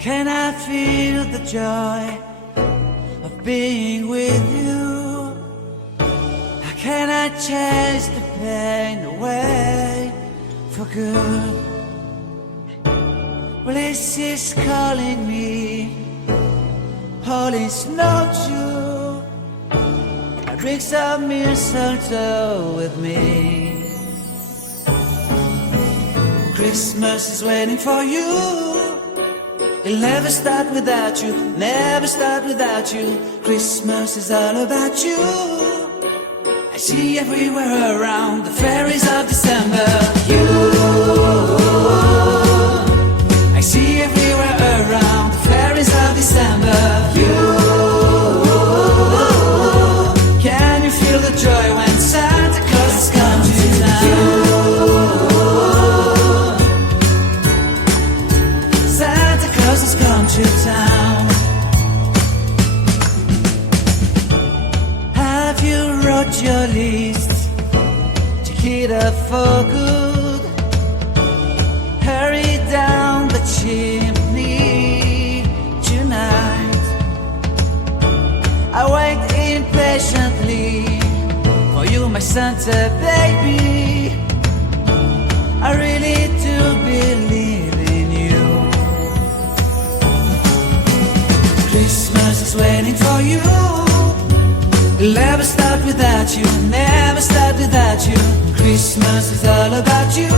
Can I feel the joy of being with you? How can I chase the pain away for good? Well, this is calling me, all is not true. I bring some mistletoe with me. Christmas is waiting for you. It'll never start without you, never start without you. Christmas is all about you. I see everywhere around the fairies of December. You, I see everywhere around the fairies of December. You, can you feel the joy when Santa Claus has come to town? Santa Claus has come to town. Have you wrote your list to get up for good? Hurry down the chimney tonight. I wait impatiently for you, my Santa baby. I really do believe in you. Christmas is waiting for you. It'll never start without you, never start without you. Christmas is all about you.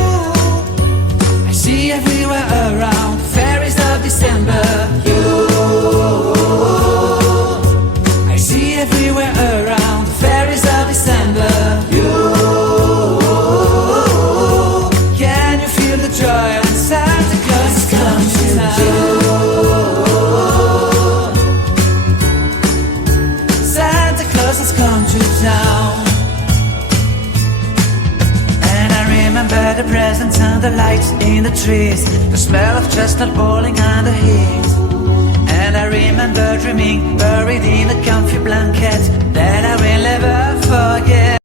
I see everywhere around the fairies of December. You, I see everywhere around the fairies of December. You, can you feel the joy when Santa Claus has come to town? Santa Claus has come to town. And I remember the presents and the lights in the trees, the smell of chestnut boiling on the heat. And I remember dreaming, buried in a comfy blanket, that I will never forget.